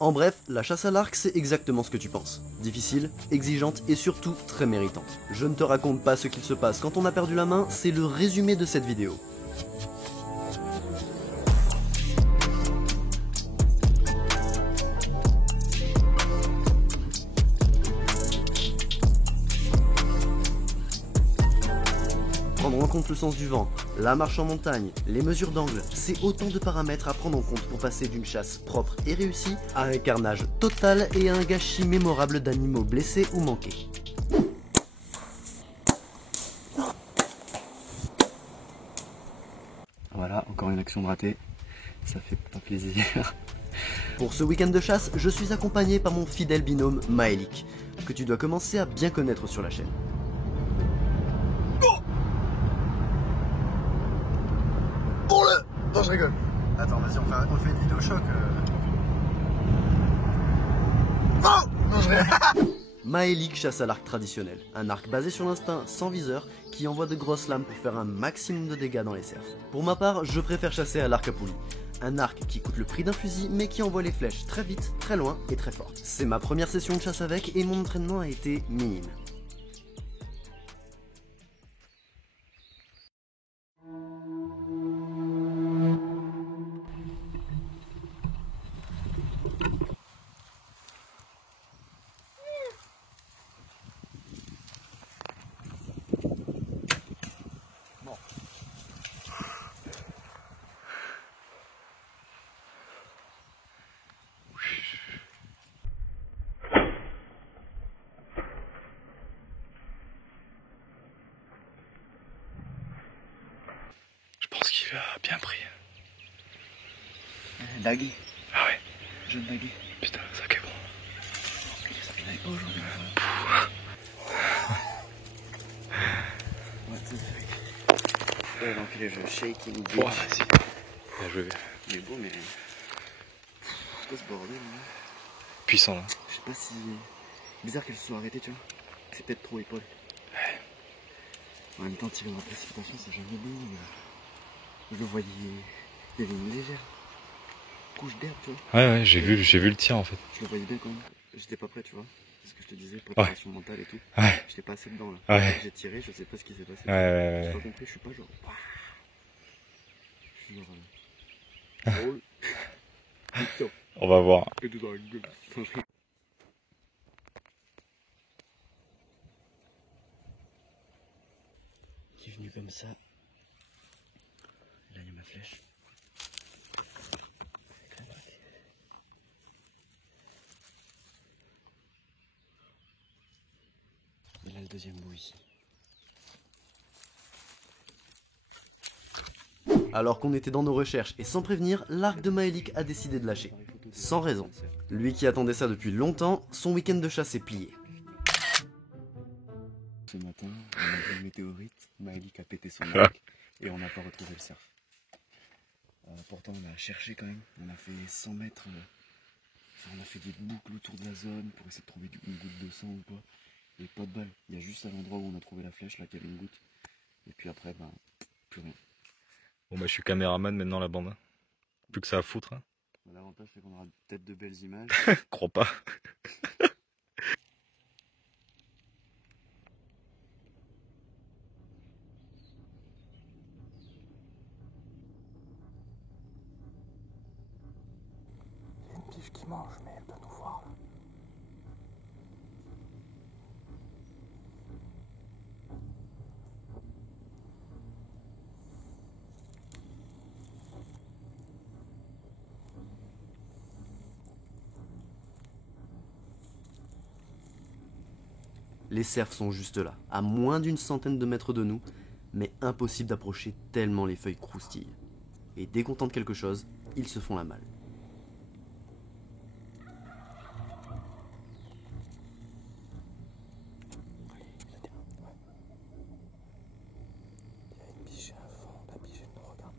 En bref, la chasse à l'arc c'est exactement ce que tu penses. Difficile, exigeante et surtout très méritante. Je ne te raconte pas ce qu'il se passe quand on a perdu la main, c'est le résumé de cette vidéo. Prendre en compte le sens du vent, la marche en montagne, les mesures d'angle, c'est autant de paramètres à prendre en compte pour passer d'une chasse propre et réussie à un carnage total et à un gâchis mémorable d'animaux blessés ou manqués. Voilà, encore une action de ratée, ça fait pas plaisir. Pour ce week-end de chasse, je suis accompagné par mon fidèle binôme Maëlik, que tu dois commencer à bien connaître sur la chaîne. Non, je rigole. Attends, vas-y, on fait une vidéo choc. Oh non, je rigole. Maëlik chasse à l'arc traditionnel, un arc basé sur l'instinct sans viseur qui envoie de grosses lames pour faire un maximum de dégâts dans les cerfs. Pour ma part, je préfère chasser à l'arc à poulie, un arc qui coûte le prix d'un fusil mais qui envoie les flèches très vite, très loin et très fort. C'est ma première session de chasse avec et mon entraînement a été minime. Je pense qu'il a bien pris. Dagué. Ah ouais, Jeune dagué. putain, ça est bon. Il n'avait pas aujourd'hui. Ouais, c'est ouais, l'enculé, je shaking bitch. Oh, vas-y. Bien joué. Il est beau, mais. C'est quoi ce bordel, là? Puissant là. Je sais pas si. Bizarre qu'elle se soit arrêtée, tu vois. C'est peut-être trop épaule. Ouais. En même temps, tirer dans la précipitation, c'est jamais bon. Je le voyais. Il y avait une légère couche d'air, tu vois. Ouais, j'ai vu le tien en fait. Je le voyais bien quand même. J'étais pas prêt, tu vois. C'est ce que je te disais, préparation mentale et tout. Ouais. J'étais pas assez dedans là. Ouais. J'ai tiré, je sais pas ce qui s'est passé. Ouais. J'ai pas compris, je suis pas genre. Je suis genre. Drôle. Putain. On va voir. Et tout dans la gueule. Qui est venu comme ça. Là, il y a ma flèche. Et là, le deuxième bout ici. Alors qu'on était dans nos recherches et sans prévenir, l'arc de Maëlik a décidé de lâcher. Sans raison. Lui qui attendait ça depuis longtemps, son week-end de chasse est plié. Ce matin, on a vu une météorite, Maëlik a pété son arc et on n'a pas retrouvé le cerf. Pourtant, on a cherché quand même, on a fait 100 mètres, on a fait des boucles autour de la zone pour essayer de trouver une goutte de sang ou quoi. Et pas de balle, il y a juste à l'endroit où on a trouvé la flèche, là, qu'il y avait une goutte. Et puis après, ben, plus rien. Bon bah je suis caméraman maintenant la bande. Plus que ça à foutre. Hein. L'avantage, c'est qu'on aura peut-être de belles images. Crois pas. Il y a une biche qui mange, mais elle peut nous voir là. Les cerfs sont juste là, à moins d'une centaine de mètres de nous, mais impossible d'approcher tellement les feuilles croustillent. Et dès qu'on tente quelque chose, ils se font la malle. Il y a une biche à fond, la biche elle nous regarde.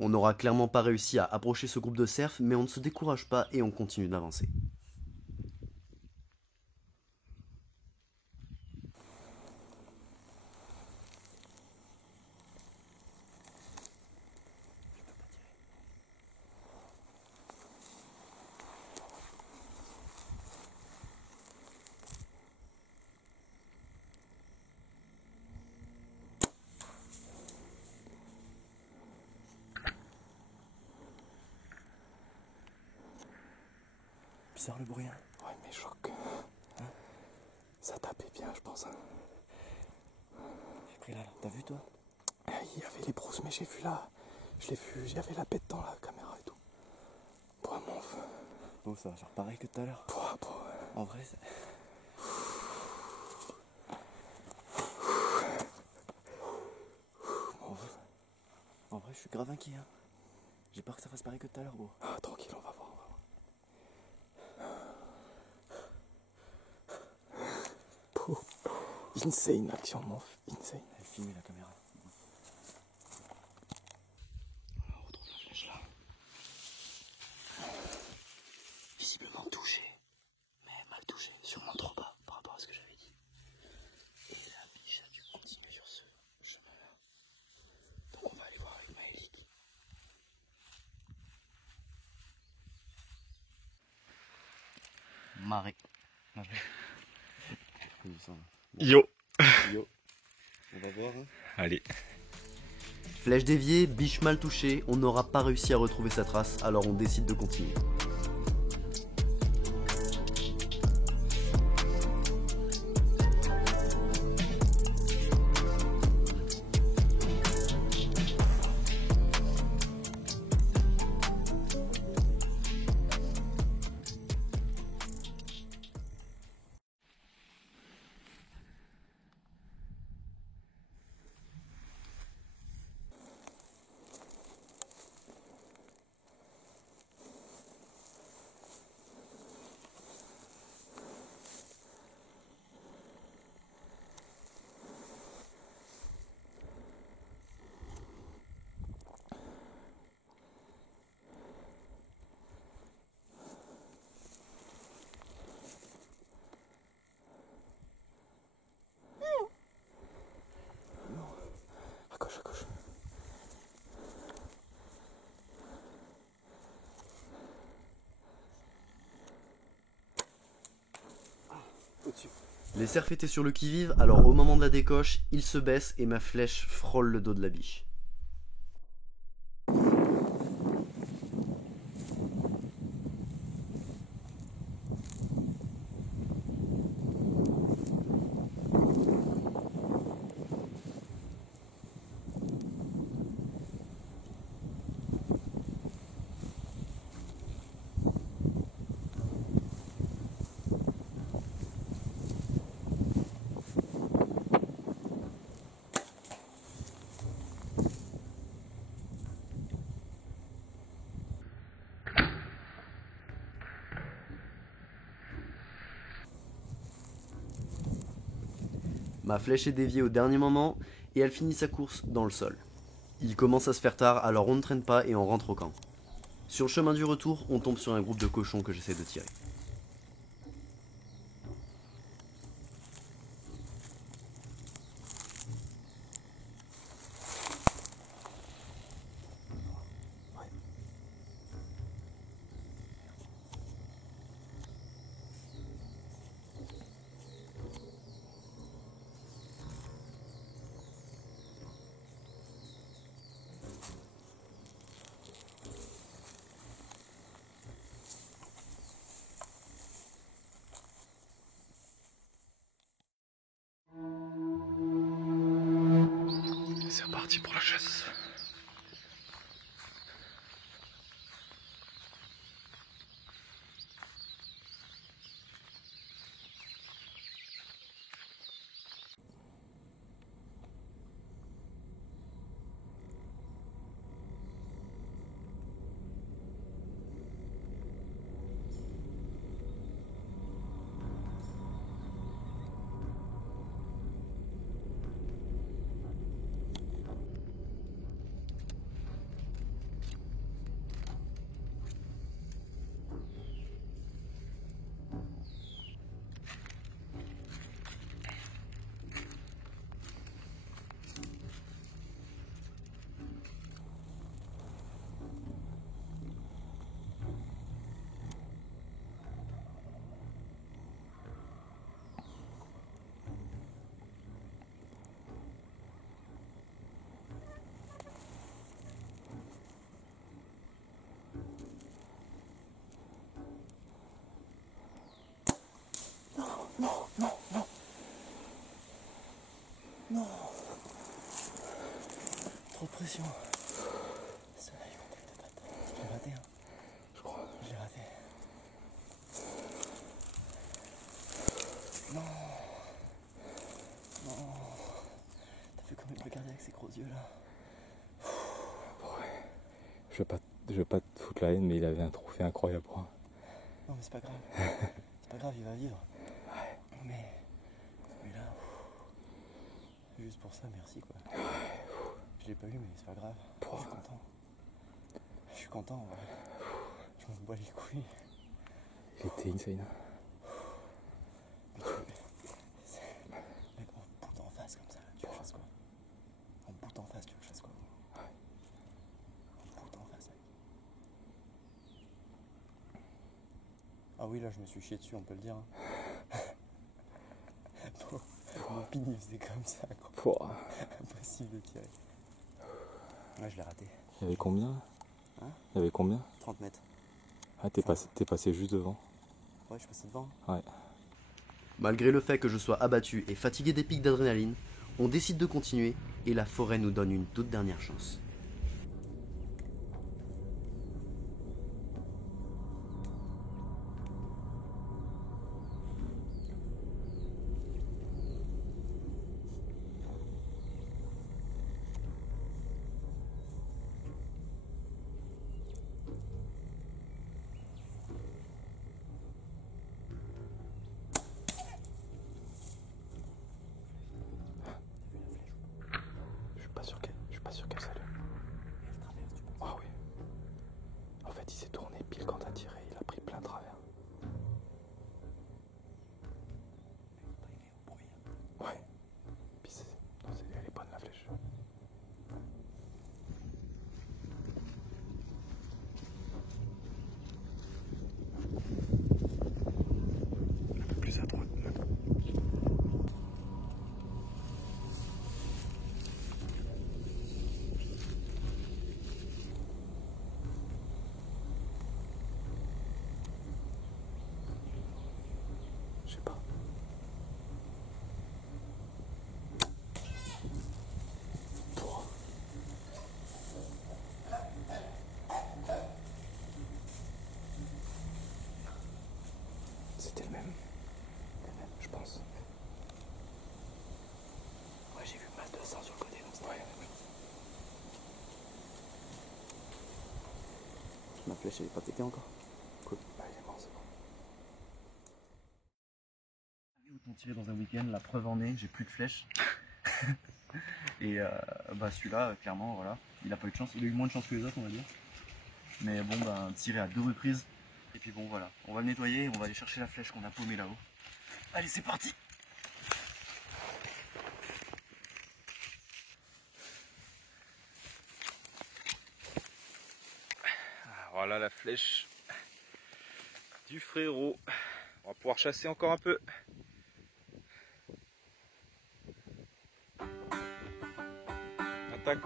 On n'aura clairement pas réussi à approcher ce groupe de cerfs, mais on ne se décourage pas et on continue d'avancer. Bizarre le bruit, hein. Ouais, mais choc. Ça tapait bien, je pense. J'ai pris là, t'as vu toi? Il y avait les brousses, mais j'ai vu là. Je l'ai vu, il y avait la bête dans la caméra et tout. Bon, mon feu. Oh, ça va faire pareil que tout à l'heure. En vrai, ça... En vrai, je suis grave inquiet, hein. J'ai peur que ça fasse pareil que tout à l'heure, gros. Ah, tranquille, on va voir. Pouh. Insane action, mon feu. Insane. Elle filme la caméra. On retrouve la flèche là. Visiblement touchée, mais mal touchée, sûrement trop bas par rapport à ce que j'avais dit. Et la biche a dû continuer sur ce chemin-là. Donc on va aller voir avec Maëlik. Marée. Yo. Yo. On va voir, hein. Allez. Flèche déviée, biche mal touchée, on n'aura pas réussi à retrouver sa trace, alors on décide de continuer. À gauche, à gauche. Au-dessus. Les cerfs étaient sur le qui-vive, alors au moment de la décoche, ils se baissent et ma flèche frôle le dos de la biche. Ma flèche est déviée au dernier moment et elle finit sa course dans le sol. Il commence à se faire tard, alors on ne traîne pas et on rentre au camp. Sur le chemin du retour, on tombe sur un groupe de cochons que j'essaie de tirer. C'est reparti pour la chasse. trop de pression. Ça là, il m'attaque de patte. Je l'ai raté, hein. Je crois. Je l'ai raté. Non. Non. T'as fait comme une regarder avec ces gros yeux là. Ouais. Je vais pas te foutre la haine, mais il avait un trophée incroyable. Hein. Non mais c'est pas grave. C'est pas grave, il va vivre. Mais là, juste pour ça, merci quoi. Je l'ai pas eu, mais c'est pas grave. Je suis content. Je suis content, en vrai. Je m'en bats les couilles. Il était insane. Mais mec, en bout en face comme ça, tu veux que je fasse quoi? En bout en face, tu veux que je fasse quoi? En bout en face, mec. Ah oui, là, je me suis chié dessus, on peut le dire. Hein. Mon pin, il faisait comme ça, quoi. Impossible de tirer. Ouais, je l'ai raté. Il y avait combien? Hein? Il y avait combien? 30 mètres. Ah, t'es passé juste devant. Ouais, je suis passé devant. Ouais. Malgré le fait que je sois abattu et fatigué des pics d'adrénaline, on décide de continuer et la forêt nous donne une toute dernière chance. Je suis pas sûr qu'elle s'allume. Ah oui. En fait, il s'est tourné pile quand t'as tiré, il a pris plein travers. Ouais. Puis elle est bonne la flèche. Un peu plus à droite. Je sais pas. C'était le même, je pense. Ouais, j'ai vu masse de sang sur le côté comme ça. Ouais. Ma flèche, elle est pas pétée encore. Cool. Bah, il est mort, c'est bon. Autant tirer dans un week-end, la preuve en est, j'ai plus de flèches. Et bah celui-là, clairement, voilà, il a pas eu de chance, il a eu moins de chance que les autres, on va dire. Mais bon, bah tiré à 2 reprises. Et puis bon, voilà, on va le nettoyer et on va aller chercher la flèche qu'on a paumée là-haut. Allez, c'est parti! Voilà la flèche du frérot. On va pouvoir chasser encore un peu. Intact.